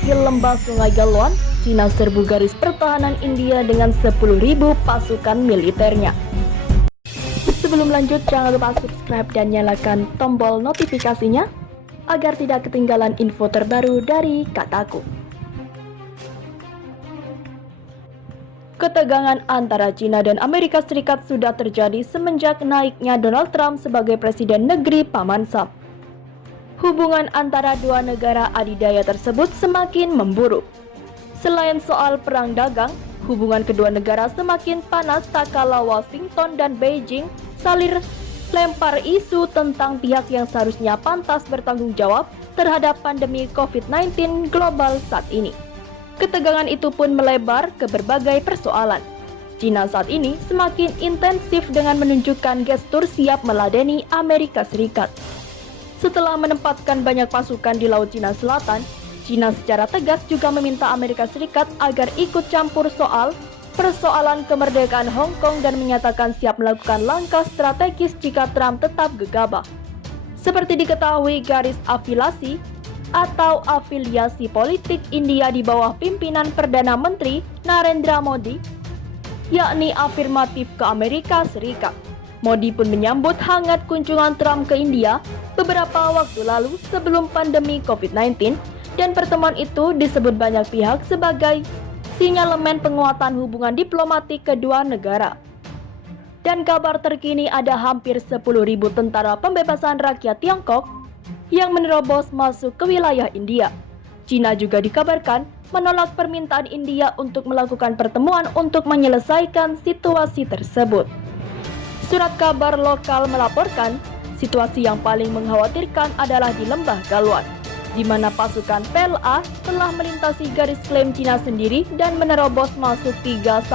ke lembah Sungai Galwan, Cina serbu garis pertahanan India dengan 10.000 pasukan militernya. Sebelum lanjut, jangan lupa subscribe dan nyalakan tombol notifikasinya agar tidak ketinggalan info terbaru dari Kataku. Ketegangan antara Cina dan Amerika Serikat sudah terjadi semenjak naiknya Donald Trump sebagai presiden negeri Paman Sam. Hubungan antara dua negara adidaya tersebut semakin memburuk. Selain soal perang dagang, hubungan kedua negara semakin panas tak kala Washington dan Beijing saling lempar isu tentang pihak yang seharusnya pantas bertanggung jawab terhadap pandemi COVID-19 global saat ini. Ketegangan itu pun melebar ke berbagai persoalan. Cina saat ini semakin intensif dengan menunjukkan gestur siap meladeni Amerika Serikat. Setelah menempatkan banyak pasukan di Laut Cina Selatan, Cina secara tegas juga meminta Amerika Serikat agar ikut campur soal persoalan kemerdekaan Hong Kong dan menyatakan siap melakukan langkah strategis jika Trump tetap gegabah. Seperti diketahui, garis afiliasi atau afiliasi politik India di bawah pimpinan Perdana Menteri Narendra Modi, yakni afirmatif ke Amerika Serikat. Modi pun menyambut hangat kunjungan Trump ke India beberapa waktu lalu sebelum pandemi COVID-19, dan pertemuan itu disebut banyak pihak sebagai sinyalemen penguatan hubungan diplomatik kedua negara. Dan kabar terkini ada hampir 10.000 tentara pembebasan rakyat Tiongkok yang menerobos masuk ke wilayah India. Cina juga dikabarkan menolak permintaan India untuk melakukan pertemuan untuk menyelesaikan situasi tersebut. Surat kabar lokal melaporkan situasi yang paling mengkhawatirkan adalah di Lembah Galwan, di mana pasukan PLA telah melintasi garis klaim Cina sendiri dan menerobos masuk 3-4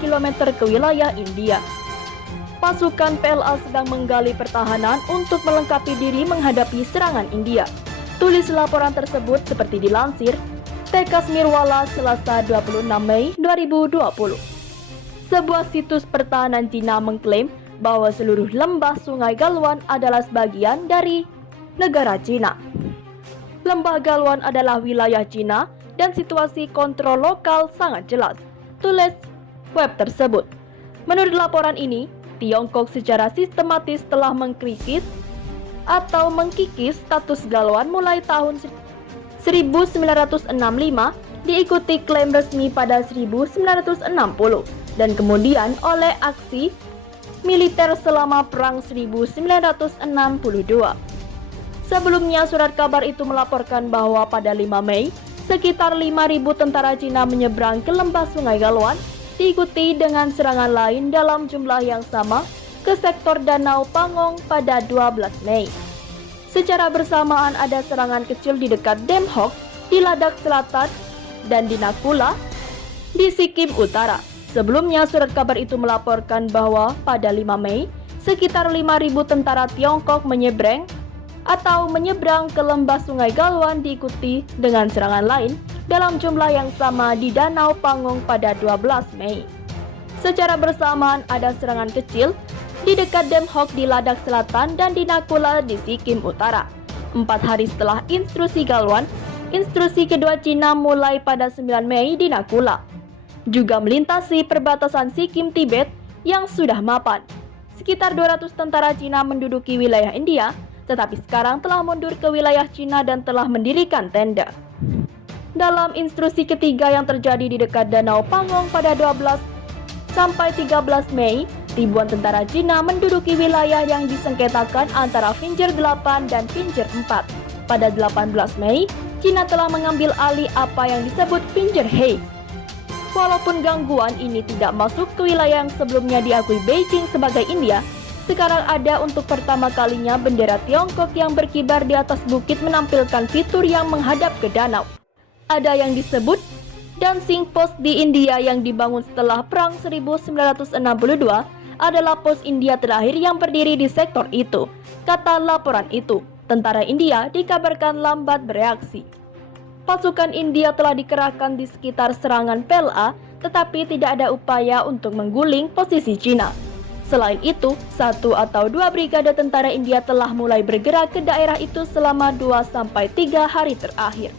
km ke wilayah India. Pasukan PLA sedang menggali pertahanan untuk melengkapi diri menghadapi serangan India. Tulis laporan tersebut seperti dilansir Tekasmirwala Selasa 26 Mei 2020. Sebuah situs pertahanan Cina mengklaim bahwa seluruh lembah Sungai Galwan adalah sebagian dari negara Cina. Lembah Galwan adalah wilayah Cina dan situasi kontrol lokal sangat jelas, tulis web tersebut. Menurut laporan ini, Tiongkok secara sistematis telah mengkikis status Galwan mulai tahun 1965, diikuti klaim resmi pada 1960, dan kemudian oleh aksi militer selama Perang 1962. Sebelumnya, surat kabar itu melaporkan bahwa pada 5 Mei, sekitar 5.000 tentara Cina menyeberang ke lembah Sungai Galwan, diikuti dengan serangan lain dalam jumlah yang sama ke sektor Danau Pangong pada 12 Mei. Secara bersamaan ada serangan kecil di dekat Dam Hock di Ladakh Selatan dan di Nakula di Sikkim Utara. Sebelumnya, surat kabar itu melaporkan bahwa pada 5 Mei, sekitar 5.000 tentara Tiongkok menyeberang ke lembah Sungai Galwan diikuti dengan serangan lain dalam jumlah yang sama di Danau Pangong pada 12 Mei. Secara bersamaan ada serangan kecil di dekat Dam Hock di Ladakh Selatan dan di Nakula di Sikkim Utara. 4 hari setelah instruksi Galwan, instruksi kedua Cina mulai pada 9 Mei di Nakula, juga melintasi perbatasan Sikkim Tibet yang sudah mapan. Sekitar 200 tentara Cina menduduki wilayah India, tetapi sekarang telah mundur ke wilayah Cina dan telah mendirikan tenda. Dalam instruksi ketiga yang terjadi di dekat Danau Pangong pada 12 sampai 13 Mei, ribuan tentara Cina menduduki wilayah yang disengketakan antara Finger 8 dan Finger 4. Pada 18 Mei, Cina telah mengambil alih apa yang disebut Finger Heights. Walaupun gangguan ini tidak masuk ke wilayah yang sebelumnya diakui Beijing sebagai India, sekarang ada untuk pertama kalinya bendera Tiongkok yang berkibar di atas bukit menampilkan fitur yang menghadap ke danau. Ada yang disebut Dancing Post di India yang dibangun setelah Perang 1962 adalah pos India terakhir yang berdiri di sektor itu. Kata laporan itu, tentara India dikabarkan lambat bereaksi. Pasukan India telah dikerahkan di sekitar serangan PLA, tetapi tidak ada upaya untuk mengguling posisi Cina. Selain itu, 1 atau 2 brigade tentara India telah mulai bergerak ke daerah itu selama 2-3 hari terakhir.